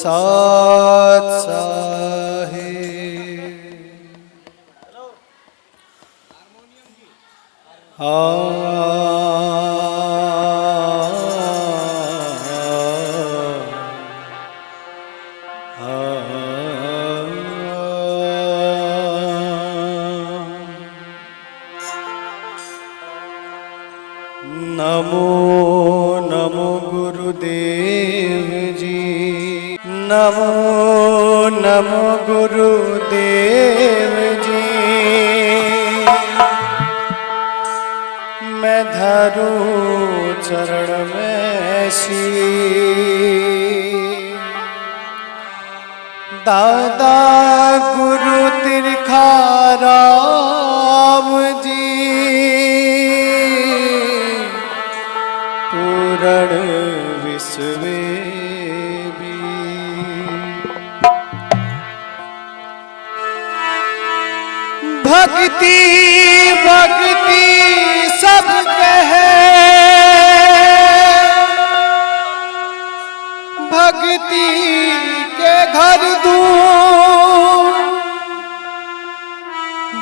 साथ साहिब। नमो नमो गुरुदेव जी, नमो नमो गुरुदेव जी। मैं धरूं चरण में शीश, दादा गुरु तिरखा राम जी, पूर्ण विश्व भक्ति भक्ति सब कहे, भक्ति के घर दूं,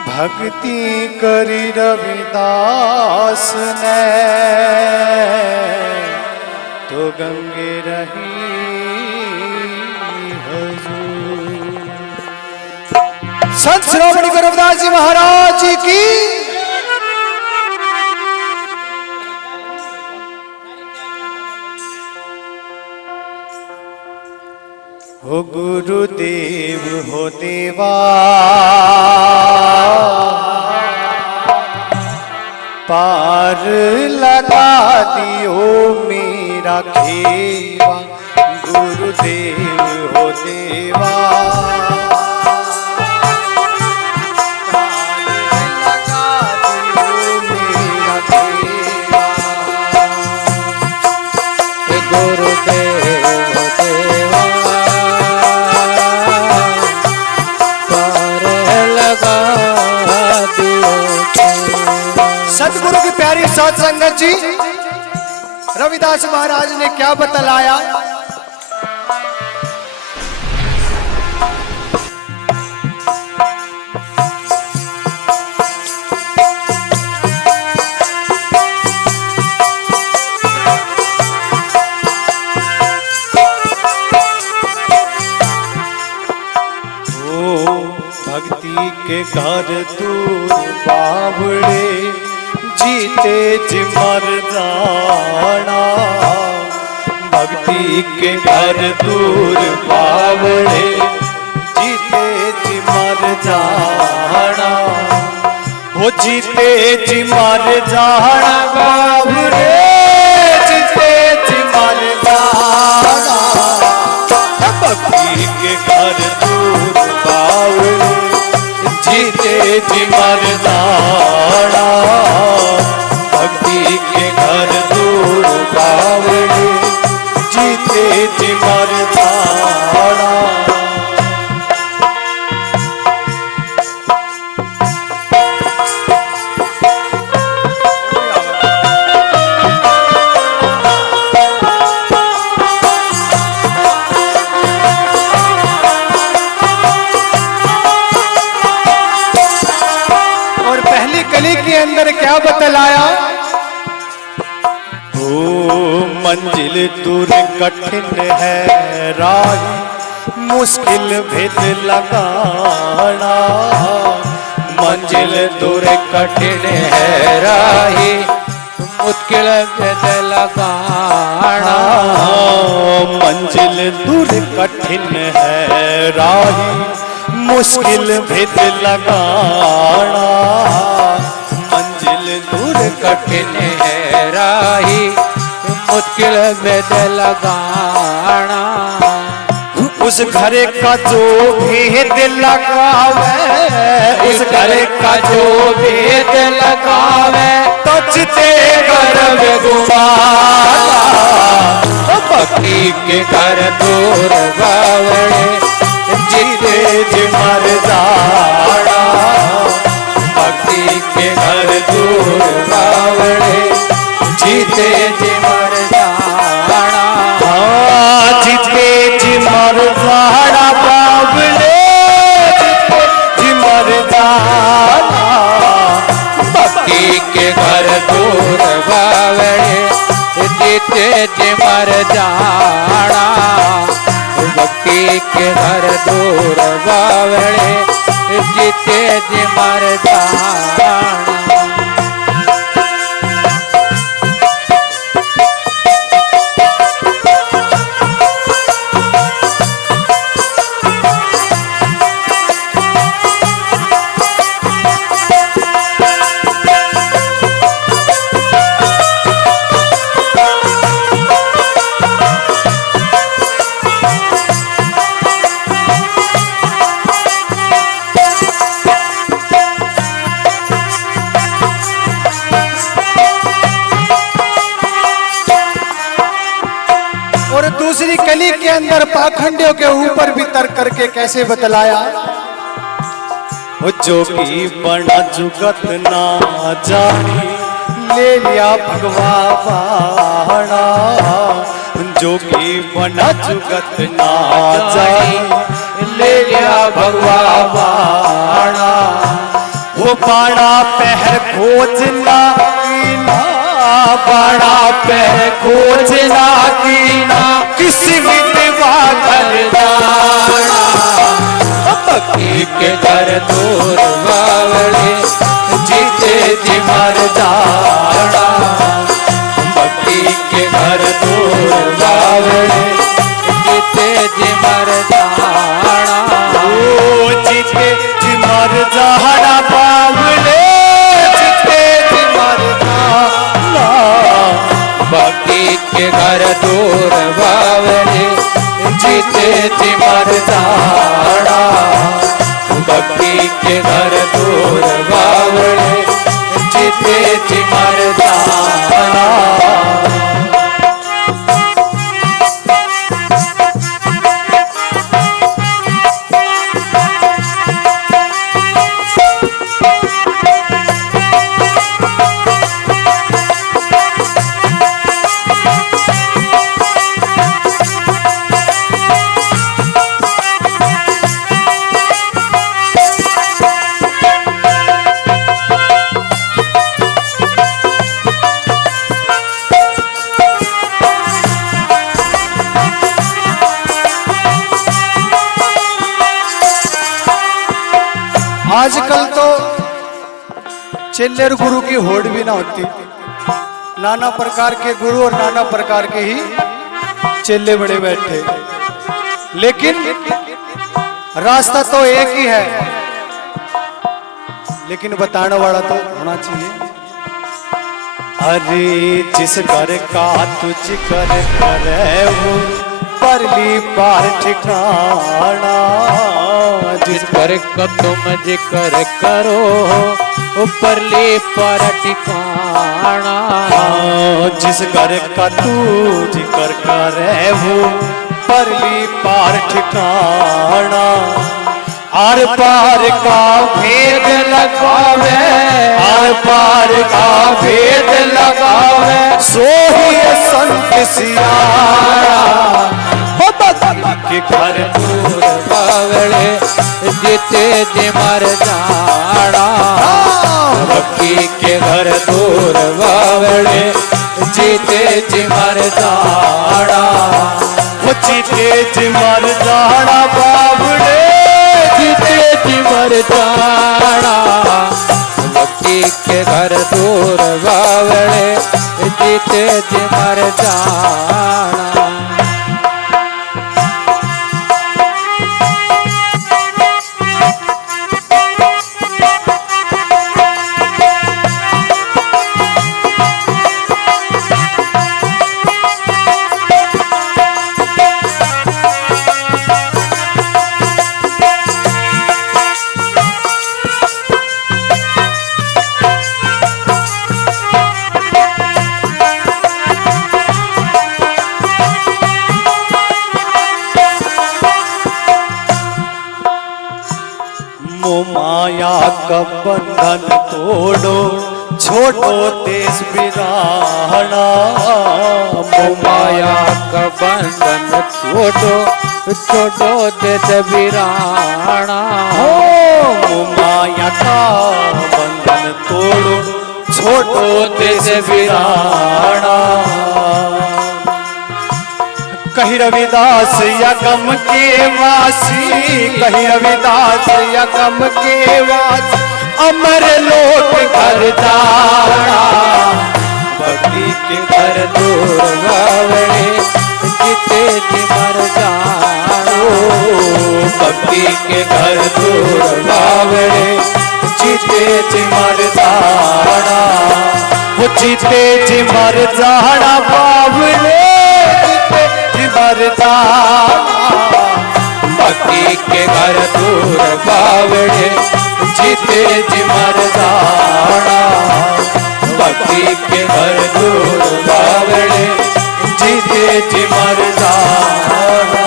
भक्ति करी रविदास ने तो गंगे रही हजूर। संत श्रोमणी गुरु रविदास जी महाराज की। हो गुरुदेव हो देवा, पार लगा दियो मेरा खेवा। गुरुदेव हो देवा, सतगुरु की प्यारी साध संगत जी, रविदास महाराज ने क्या बतलाया। भक्ति के घर दूर बावड़े, जीते जी मर जाना। भक्ति के घर दूर बावड़े, जीते जी मर जाना। हो जीते जी मर जाना बावड़े, जीते जी मर जाना। भक्ति के घर दूर बावड़े, जीते जी मर जाना। भक्ति के घर दूर बावड़े, जीते जी मर जाना। के अंदर क्या बतलाया। ओ मंजिल दूर कठिन है राह, मुश्किल भेद लगाना। मंजिल दूर कठिन है राह, मुश्किल भेद लगाना। मंजिल दूर कठिन है राह, मुश्किल भेद लगाना। मंजिल दूर कठिन है राही, मुश्किल भेद लगाना। उस घर का जो भेद लगावे, उस घर का जो भेद लगावे, तो चिते गर्भ गुमाना। भक्ति के घर दूर बावड़े, जीते जी मर जाना। भक्ति के घर दूर बावड़े, जीते जी मर जाना। जीते जी मर दूर बावड़े जीते जी मर जाना भक्ति के घर दूर बावड़े जीते जी मर जाना। और दूसरी कली के अंदर पाखंडियों के ऊपर भी तर्क करके कैसे बतलाया, जो कि बना जुगत ना जानी ले लिया भगवाना, जो कि बना जुगत ना जानी ले लिया भगवाना। वो बाड़ा पहर खोजना कीना, बाड़ा पहर खोजना कीना, किसी विधवा घर जाना भक्ति के घर दूर बावड़े जीते जी मर जाना भक्ति के घर दूर बावड़े जीते जी मर जाना। ओ जीते जी मर जाना बावड़े जीते जी मर जाना भक्ति के घर दूर बावड़े जीते जी मर जाना भक्ति के घर दूर बावड़े जीते जी मर जाना। आजकल तो चेले और गुरु की होड़ भी ना होती, नाना प्रकार के गुरु और नाना प्रकार के ही चेले बड़े बैठे, लेकिन रास्ता तो एक ही है, लेकिन बताने वाला तो होना चाहिए। अरे जिस घर का तुझ कर करे वो परली पार ठिकाना, जिस पर का तुम जिक्र करो ऊपरली पर ठिकाना। जिस घर का तू जिक्र करे वो परली पार ठिकाना, आर पार का भेद लगावे, आर पार का भेद लगावे, सो ही संत सियारा के घर दूर बावड़े जीते जी मर जाना भक्ति के घर दूर बावड़े जीते जी मर जाना। वो जीते जी मर जाना बावड़े जीते जी मर जाना भक्ति के घर दूर बावड़े जीते जी मर जाना। माया का बंधन तोड़ो छोड़ो देश बिराना, माया का बंधन छोड़ो छोड़ो देश बिराना। माया का बंधन तोड़ो छोटो देश वीराना। कहीं रविदास या गम के वासी, कहीं रविदास या गम के वासी, अमर लोक घर जाना। भक्ति के घर दूर गावड़े जीते जी मर जाओ। भक्ति के घर दूर गावड़े जीते जी मर जाना। वो जीते जी मर जाना बावड़े जीते जी मर जाना। भक्ति के घर दूर गावड़े जीते जी मर जाना। भक्ति के घर दूर गावड़े जीते जी मर जाना।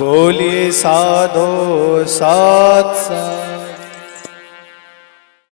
बोलिए साधो साथ साथ।